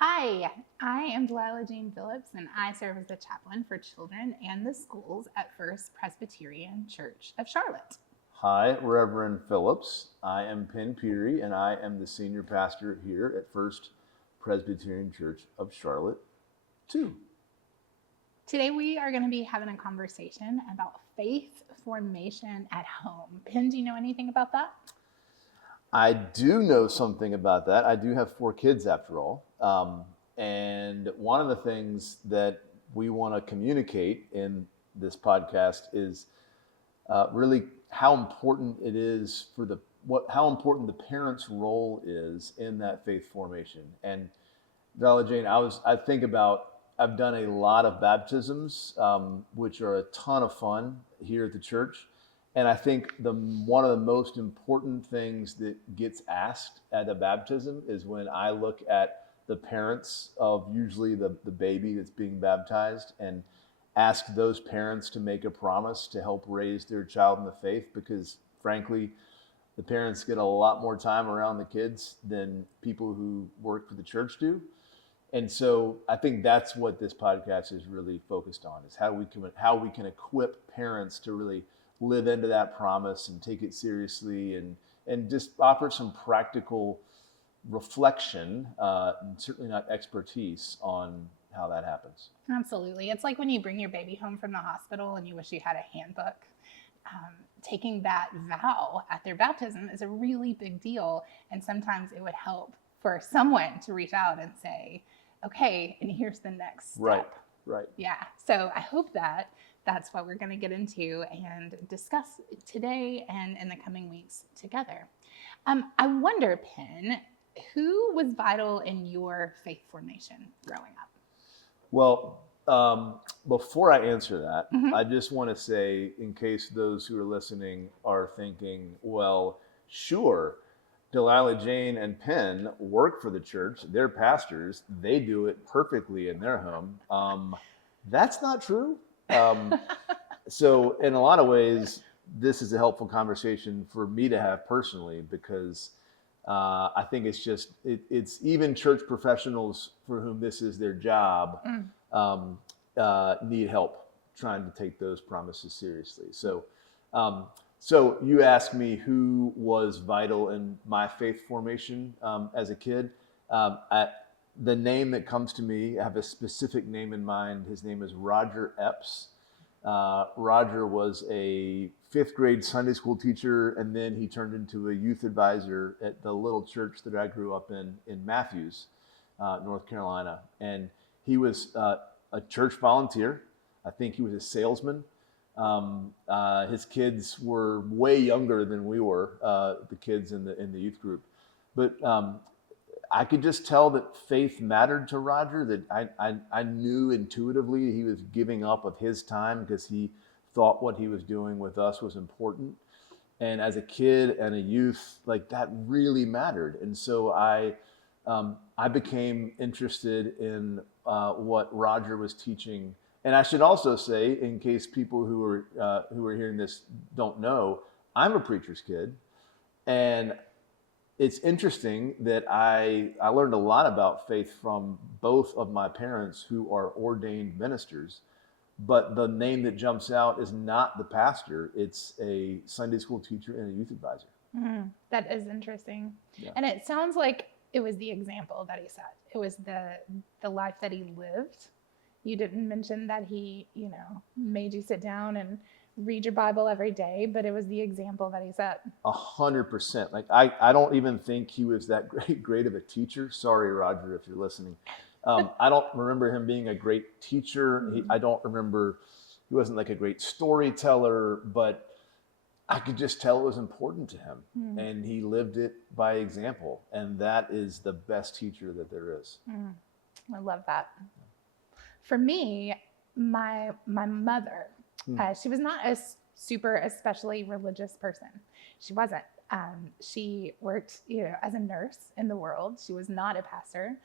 Hi, I am Delilah Jane Phillips, and I serve as the chaplain for children and the schools at First Presbyterian Church of Charlotte. Hi, Reverend Phillips. I am Peery, and I am the senior pastor here at First Presbyterian Church of Charlotte, too. Today we are going to be having a conversation about faith formation at home. Penn, do you know anything about that? I do know something about that. I do have 4 kids after all. And one of the things that we want to communicate in this podcast is really how important it is for how important the parent's role is in that faith formation. And Delilah Jane, I've done a lot of baptisms, which are a ton of fun here at the church. And I think one of the most important things that gets asked at a baptism is when I look at the parents of usually the baby that's being baptized and ask those parents to make a promise to help raise their child in the faith, because frankly, the parents get a lot more time around the kids than people who work for the church do. And so I think that's what this podcast is really focused on, is how we can equip parents to really live into that promise and take it seriously, and just offer some practical reflection, and certainly not expertise, on how that happens. Absolutely. It's like when you bring your baby home from the hospital and you wish you had a handbook. Taking that vow at their baptism is a really big deal. And sometimes it would help for someone to reach out and say, okay, and here's the next step. Right. Yeah. So I hope that's what we're going to get into and discuss today and in the coming weeks together. I wonder, Penn, who was vital in your faith formation growing up? Well, before I answer that, I just want to say, in case those who are listening are thinking, well, sure, Delilah Jane and Penn work for the church, they're pastors, they do it perfectly in their home. That's not true. So in a lot of ways, this is a helpful conversation for me to have personally, because I think it's even church professionals for whom this is their job need help trying to take those promises seriously. So you asked me who was vital in my faith formation as a kid. The name that comes to me, I have a specific name in mind. His name is Roger Epps. Roger was a 5th grade Sunday school teacher, and then he turned into a youth advisor at the little church that I grew up in Matthews, North Carolina. And he was a church volunteer. I think he was a salesman. His kids were way younger than we were, the kids in the youth group. But I could just tell that faith mattered to Roger, that I knew intuitively he was giving up of his time because he thought what he was doing with us was important. And as a kid and a youth, like, that really mattered. And so I became interested in what Roger was teaching. And I should also say, in case people who are hearing this don't know, I'm a preacher's kid. And it's interesting that I learned a lot about faith from both of my parents, who are ordained ministers. But the name that jumps out is not the pastor. It's a Sunday school teacher and a youth advisor. That is interesting. Yeah. And it sounds like it was the example that he set. It was the life that he lived. You didn't mention that he, made you sit down and read your Bible every day, but it was the example that he set. 100%. Like, I don't even think he was that great of a teacher. Sorry, Roger, if you're listening. I don't remember him being a great teacher. I don't remember, he wasn't like a great storyteller, but I could just tell it was important to him. And he lived it by example. And that is the best teacher that there is. I love that. For me, my mother, she was not a super especially religious person. She wasn't. She worked, as a nurse in the world. She was not a pastor.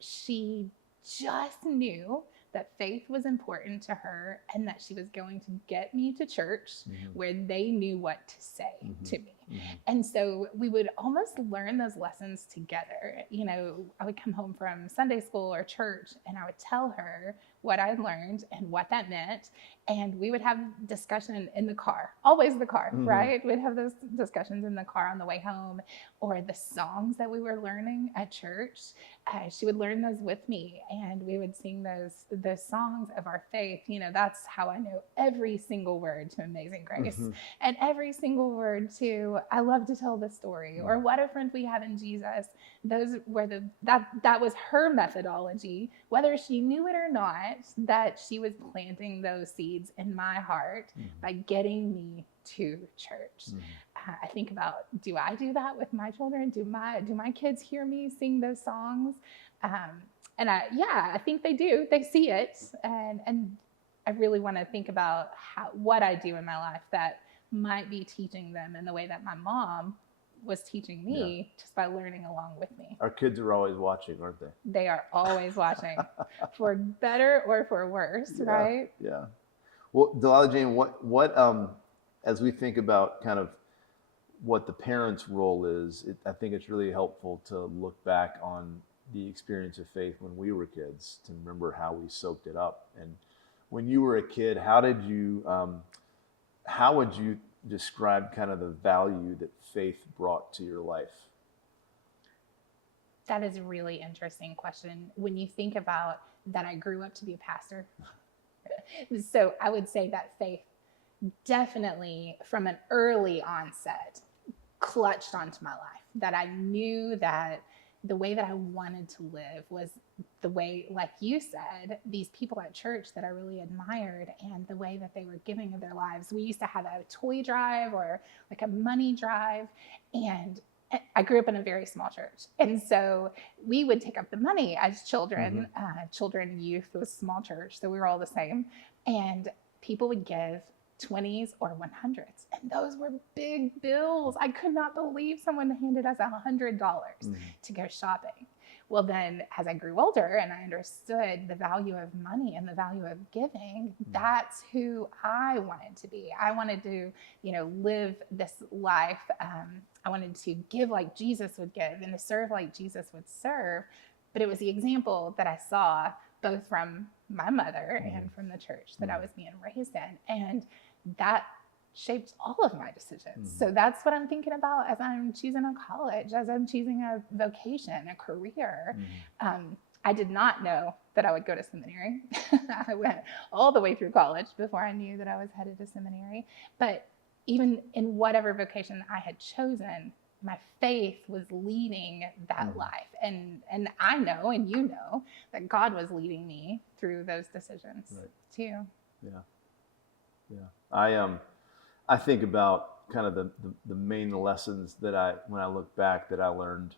She just knew that faith was important to her and that she was going to get me to church where they knew what to say to me. And so we would almost learn those lessons together. You know, I would come home from Sunday school or church and I would tell her what I learned and what that meant. And we would have discussion in the car, always the car, right? We'd have those discussions in the car on the way home, or the songs that we were learning at church. She would learn those with me, and we would sing those songs of our faith. You know, that's how I know every single word to Amazing Grace, and every single word to I love to tell the story, or what a friend we have in Jesus. Those were that was her methodology, whether she knew it or not, that she was planting those seeds in my heart by getting me to church. I think about, do I do that with my children? Do my kids hear me sing those songs? And I think they do. They see it, and I really want to think about what I do in my life that might be teaching them in the way that my mom was teaching me, just by learning along with me. Our kids are always watching, aren't they? They are always watching, for better or for worse, right? Yeah. Well, Delilah Jane, what as we think about kind of what the parent's role is, I think it's really helpful to look back on the experience of faith when we were kids, to remember how we soaked it up. And when you were a kid, how would you describe kind of the value that faith brought to your life? That is a really interesting question. When you think about that, I grew up to be a pastor. So I would say that faith definitely from an early onset clutched onto my life, that I knew that the way that I wanted to live was the way, like you said, these people at church that I really admired, and the way that they were giving of their lives. We used to have a toy drive or like a money drive, and I grew up in a very small church. And so we would take up the money as children. Children, youth was small church, so we were all the same. And people would give 20s or 100s. And those were big bills. I could not believe someone handed us $100 to go shopping. Well, then as I grew older and I understood the value of money and the value of giving, that's who I wanted to be. I wanted to, live this life. I wanted to give like Jesus would give and to serve like Jesus would serve. But it was the example that I saw both from my mother and from the church that I was being raised in. And that shaped all of my decisions. So that's what I'm thinking about as I'm choosing a college, as I'm choosing a vocation, a career. I did not know that I would go to seminary. I went all the way through college before I knew that I was headed to seminary. But even in whatever vocation I had chosen, my faith was leading that life. And I know, and you know, that God was leading me through those decisions too. Yeah. I think about kind of the main lessons that when I look back, that I learned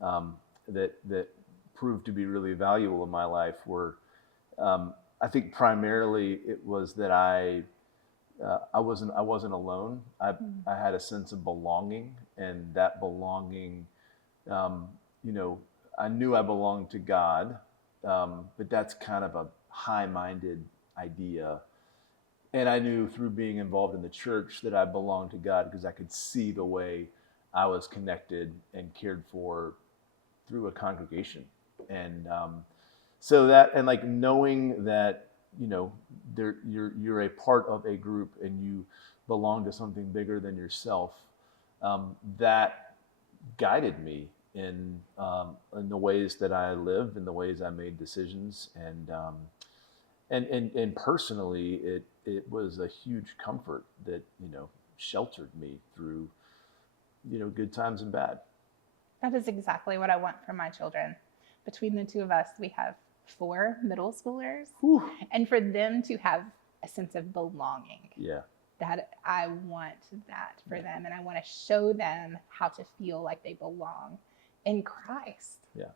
that proved to be really valuable in my life were, I think primarily it was that I wasn't alone. I had a sense of belonging, and that belonging, I knew I belonged to God, but that's kind of a high-minded idea. And I knew through being involved in the church that I belonged to God because I could see the way I was connected and cared for through a congregation. And so that, and like knowing that, you're a part of a group and you belong to something bigger than yourself, that guided me in the ways that I lived, in the ways I made decisions, and personally, it was a huge comfort that sheltered me through good times and bad. That is exactly what I want for my children. Between the two of us, we have 4 middle schoolers. Whew. And for them to have a sense of belonging. Yeah. That I want that for them, and I want to show them how to feel like they belong in Christ. Yeah.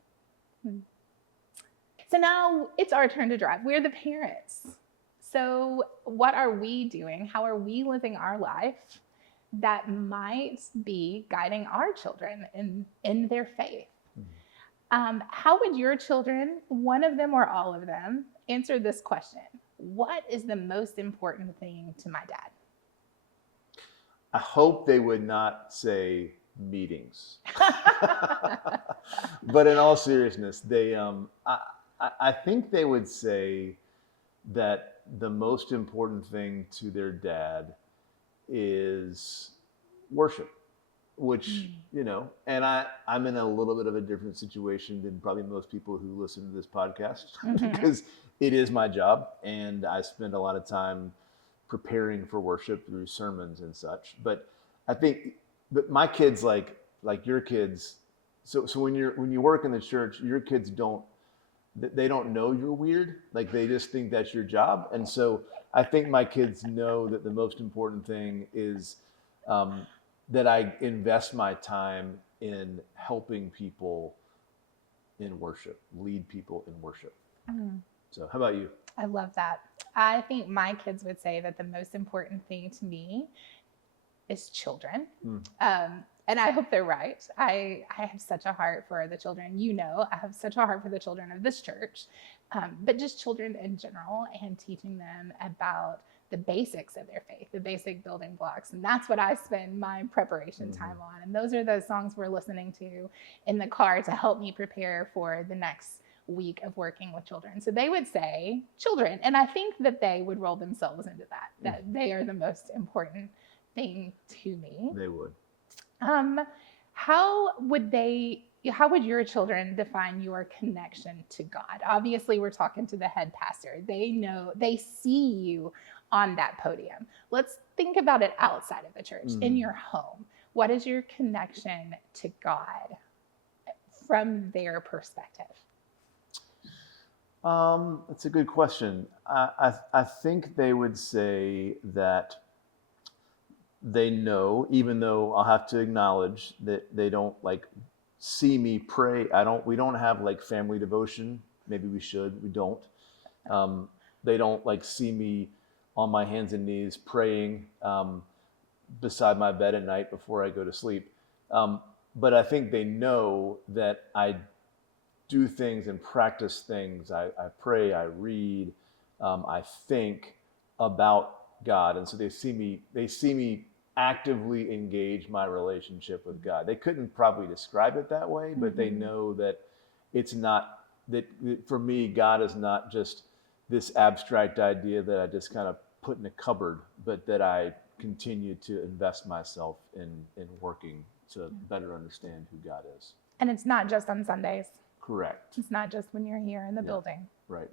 So now it's our turn to drive. We're the parents. So what are we doing? How are we living our life that might be guiding our children in their faith? How would your children, one of them or all of them, answer this question? What is the most important thing to my dad? I hope they would not say meetings. But in all seriousness, I think they would say that the most important thing to their dad is worship, which, and I'm in a little bit of a different situation than probably most people who listen to this podcast because it is my job and I spend a lot of time preparing for worship through sermons and such. But I think that my kids, like your kids, so when you work in the church, your kids they don't know you're weird. Like they just think that's your job. And so I think my kids know that the most important thing is that I invest my time in helping people in worship, lead people in worship. So how about you? I love that. I think my kids would say that the most important thing to me is children. And I hope they're right. I have such a heart for the children. I have such a heart for the children of this church, but just children in general and teaching them about the basics of their faith, the basic building blocks. And that's what I spend my preparation time on. And those are the songs we're listening to in the car to help me prepare for the next week of working with children. So they would say children. And I think that they would roll themselves into that they are the most important thing to me. They would. How would your children define your connection to God? Obviously, we're talking to the head pastor. They see you on that podium. Let's think about it outside of the church, in your home. What is your connection to God from their perspective? That's a good question. I think they would say that they know, even though I'll have to acknowledge that they don't like see me pray. We don't have like family devotion. Maybe we should, we don't. They don't like see me on my hands and knees praying beside my bed at night before I go to sleep. But I think they know that I do things and practice things. I pray, I read, I think about God. And so they see me actively engage my relationship with God. They couldn't probably describe it that way, but they know that it's not, that for me, God is not just this abstract idea that I just kind of put in a cupboard, but that I continue to invest myself in working to better understand who God is. And it's not just on Sundays. Correct. It's not just when you're here in the building. Right.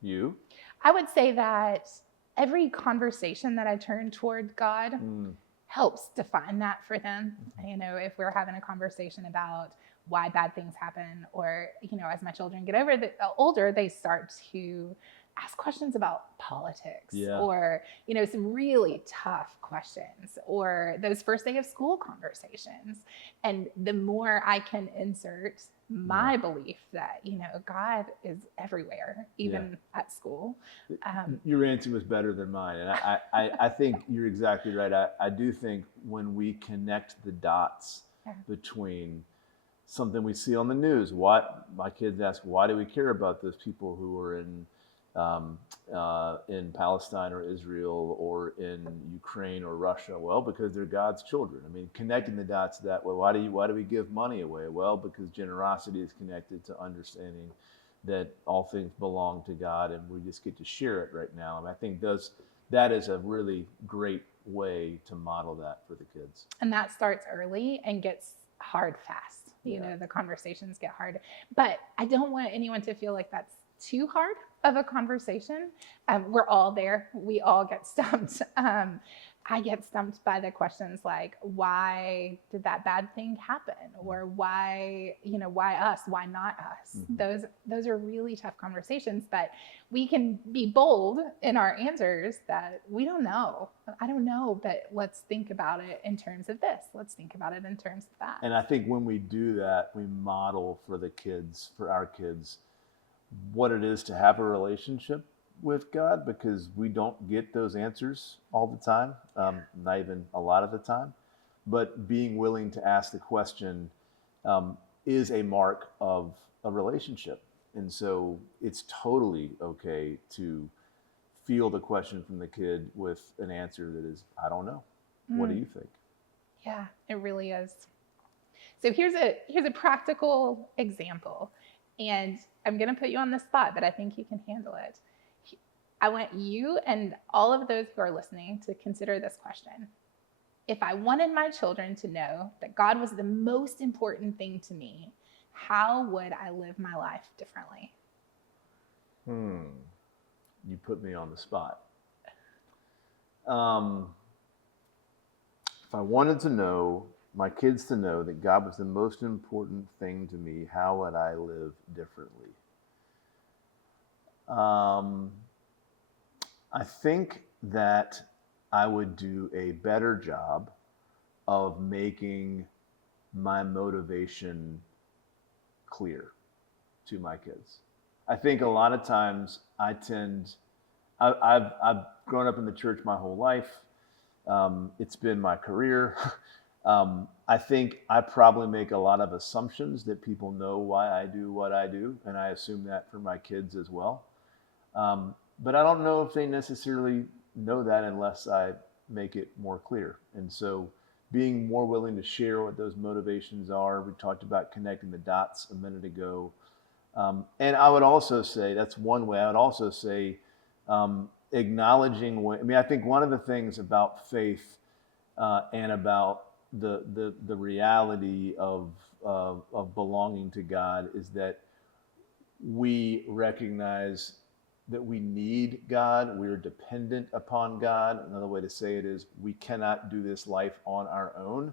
You? I would say that every conversation that I turn toward God helps define that for them. If we're having a conversation about why bad things happen, or, as my children get older, they start to ask questions about politics or, some really tough questions, or those first day of school conversations. And the more I can insert my belief that, God is everywhere, even at school. Your answer was better than mine. And I think you're exactly right. I do think when we connect the dots between something we see on the news, my kids ask, why do we care about those people who are in Palestine or Israel or in Ukraine or Russia? Well, because they're God's children. I mean, connecting the dots that way. Why do we give money away? Well, because generosity is connected to understanding that all things belong to God, and we just get to share it right now. And I think that is a really great way to model that for the kids. And that starts early and gets hard fast. The conversations get hard. But I don't want anyone to feel like that's too hard of a conversation. We're all there. We all get stumped. I get stumped by the questions like, why did that bad thing happen? Or why us? Why not us? Those are really tough conversations, but we can be bold in our answers that we don't know. I don't know, but let's think about it in terms of this. Let's think about it in terms of that. And I think when we do that, we model for our kids, what it is to have a relationship with God, because we don't get those answers all the time, not even a lot of the time. But being willing to ask the question is a mark of a relationship. And so it's totally okay to field a question from the kid with an answer that is, I don't know. What do you think? Yeah, it really is. So here's a practical example, and I'm going to put you on the spot, but I think you can handle it. I want you and all of those who are listening to consider this question. If I wanted my children to know that God was the most important thing to me, how would I live my life differently? You put me on the spot. If I wanted to know, my kids to know that God was the most important thing to me, how would I live differently? I think that I would do a better job of making my motivation clear to my kids. I think a lot of times I've grown up in the church my whole life. It's been my career. I think I probably make a lot of assumptions that people know why I do what I do, and I assume that for my kids as well. But I don't know if they necessarily know that unless I make it more clear. And so being more willing to share what those motivations are. We talked about connecting the dots a minute ago. And I would also say, that's one way. I would also say acknowledging, I think one of the things about faith and about the reality of belonging to God is that we recognize that we need God. We're dependent upon God. Another way to say it is we cannot do this life on our own.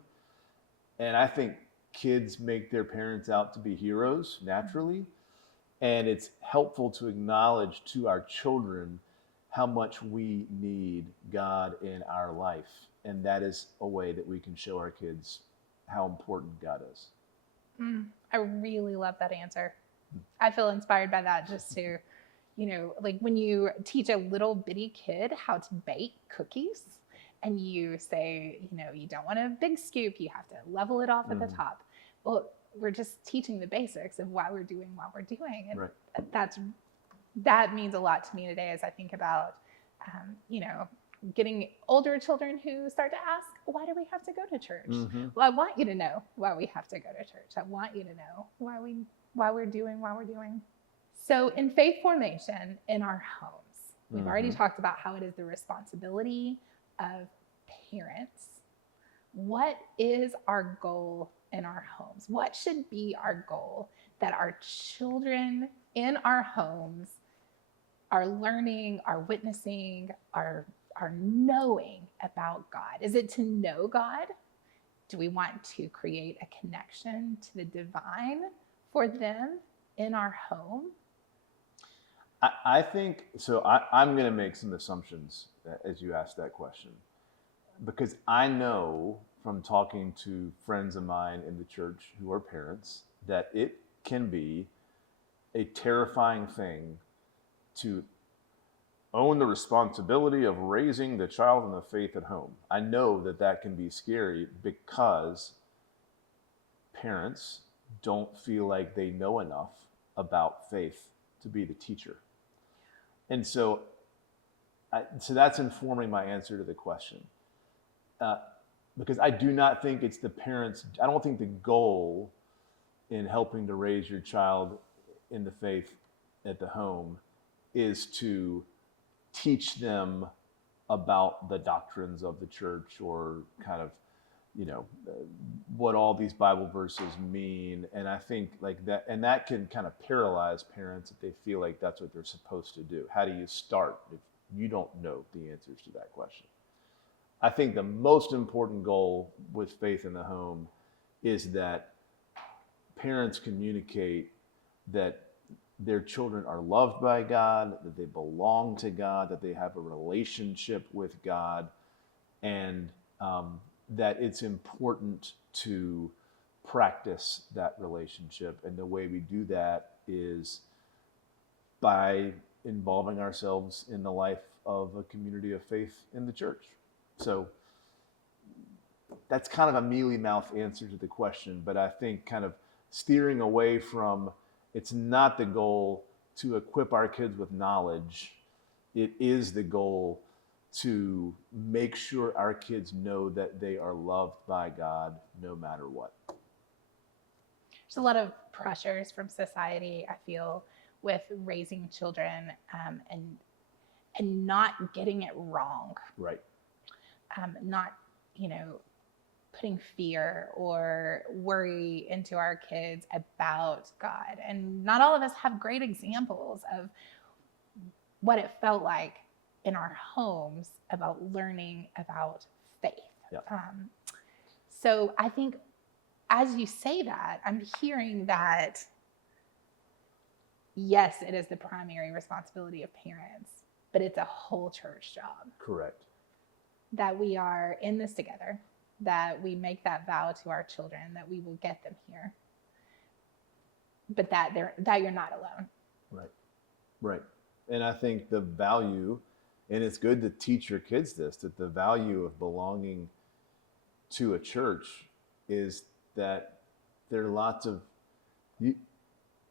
And I think kids make their parents out to be heroes naturally. And it's helpful to acknowledge to our children how much we need God in our life. And that is a way that we can show our kids how important God is. I really love that answer. I feel inspired by that, just to, like when you teach a little bitty kid how to bake cookies and you say, you don't want a big scoop, you have to level it off at the top. Well, we're just teaching the basics of why we're doing what we're doing. And right. that means a lot to me today as I think about, getting older children who start to ask, why do we have to go to church? Well, I want you to know why we have to go to church. I want you to know why we're doing what we're doing. So in faith formation in our homes, we've already talked about how it is the responsibility of parents. What is our goal in our homes? What should be our goal that our children in our homes are learning, are witnessing, are knowing about God? Is it to know God? Do we want to create a connection to the divine for them in our home? I think, so I'm going to make some assumptions as you ask that question, because I know from talking to friends of mine in the church who are parents that it can be a terrifying thing to own the responsibility of raising the child in the faith at home. I know that can be scary because parents don't feel like they know enough about faith to be the teacher. And so that's informing my answer to the question. Because I do not think it's the parents, I don't think the goal in helping to raise your child in the faith at the home is to teach them about the doctrines of the church or kind of, what all these Bible verses mean. And I think like that, and that can kind of paralyze parents if they feel like that's what they're supposed to do. How do you start if you don't know the answers to that question? I think the most important goal with faith in the home is that parents communicate that their children are loved by God, that they belong to God, that they have a relationship with God, and that it's important to practice that relationship. And the way we do that is by involving ourselves in the life of a community of faith in the church. So that's kind of a mealy-mouthed answer to the question, but I think kind of steering away from, it's not the goal to equip our kids with knowledge. It is the goal to make sure our kids know that they are loved by God no matter what. There's a lot of pressures from society, I feel, with raising children, and not getting it wrong. Right. Not, putting fear or worry into our kids about God. And not all of us have great examples of what it felt like in our homes about learning about faith. Yep. So I think as you say that, I'm hearing that, yes, it is the primary responsibility of parents, but it's a whole church job. Correct. That we are in this together, that we make that vow to our children that we will get them here, but that you're not alone. Right. Right. And I think the value, and it's good to teach your kids this, that the value of belonging to a church is that there are lots of,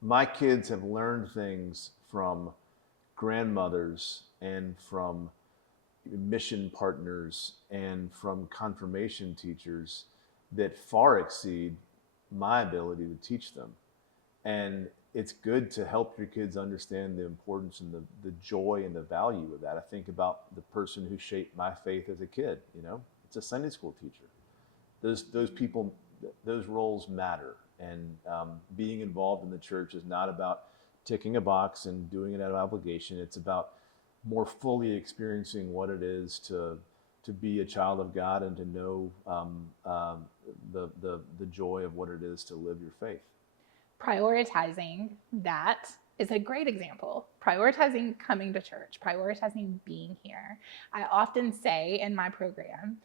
my kids have learned things from grandmothers and from mission partners and from confirmation teachers that far exceed my ability to teach them. And it's good to help your kids understand the importance and the joy and the value of that. I think about the person who shaped my faith as a kid. It's a Sunday school teacher. Those people, those roles matter. And being involved in the church is not about ticking a box and doing it out of obligation. It's about more fully experiencing what it is to be a child of God and to know the joy of what it is to live your faith. Prioritizing that is a great example. Prioritizing coming to church, prioritizing being here. I often say in my program,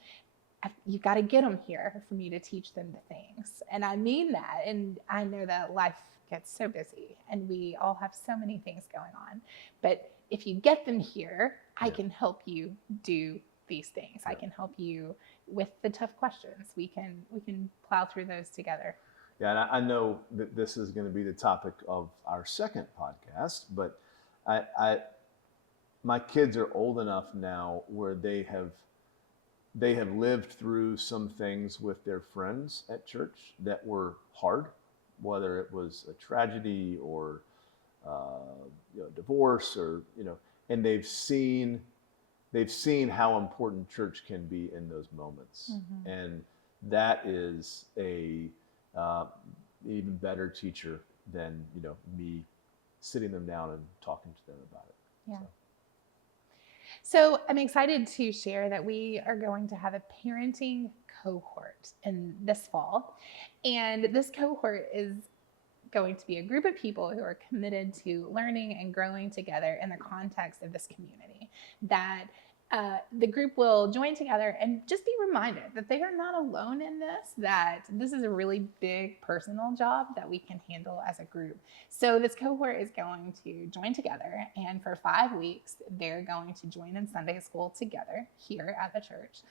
you've got to get them here for me to teach them the things. And I mean that. And I know that life gets so busy and we all have so many things going on. But if you get them here, I can help you do these things. I can help you with the tough questions. We can plow through those together. Yeah, and I know that this is going to be the topic of our second podcast, but my kids are old enough now where they have lived through some things with their friends at church that were hard, whether it was a tragedy or divorce or and they've seen how important church can be in those moments. Mm-hmm. And that is a even better teacher than me sitting them down and talking to them about it. Yeah. So I'm excited to share that we are going to have a parenting cohort in this fall. And this cohort is going to be a group of people who are committed to learning and growing together in the context of this community. That the group will join together and just be reminded that they are not alone in this, that this is a really big personal job that we can handle as a group. So this cohort is going to join together, and for 5 weeks, they're going to join in Sunday school together here at the church,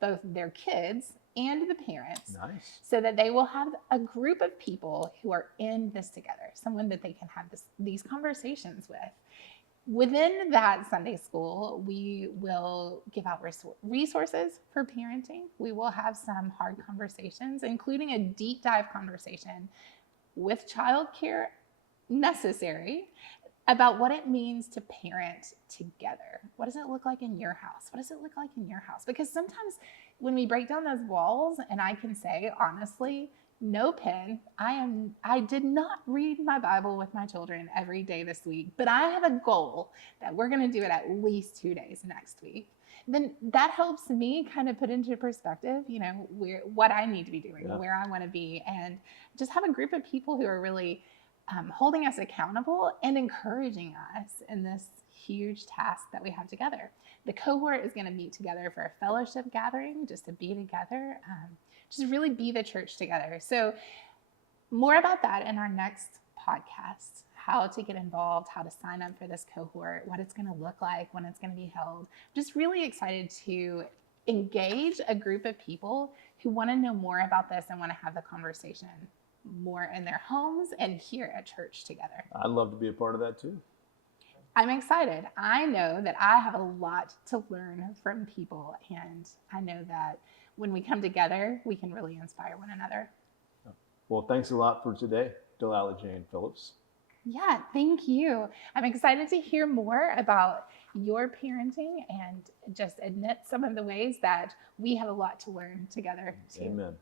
both their kids and the parents. Nice. So that they will have a group of people who are in this together, someone that they can have these conversations with. Within that Sunday school, we will give out resources for parenting. We will have some hard conversations, including a deep dive conversation with childcare necessary about what it means to parent together. What does it look like in your house? What does it look like in your house? Because sometimes when we break down those walls, and I can say, honestly, no pen, I did not read my Bible with my children every day this week, but I have a goal that we're going to do it at least 2 days next week. Then that helps me kind of put into perspective, what I need to be doing, where I want to be, and just have a group of people who are really holding us accountable and encouraging us in this huge task that we have together. The cohort is going to meet together for a fellowship gathering, just to be together, just really be the church together. So more about that in our next podcast, how to get involved, how to sign up for this cohort, what it's going to look like, when it's going to be held. Just really excited to engage a group of people who want to know more about this and want to have the conversation more in their homes and here at church together. I'd love to be a part of that too. I'm excited. I know that I have a lot to learn from people, and I know that when we come together, we can really inspire one another. Well, thanks a lot for today, Delilah Jane Phillips. Yeah, thank you. I'm excited to hear more about your parenting and just admit some of the ways that we have a lot to learn together too. Amen.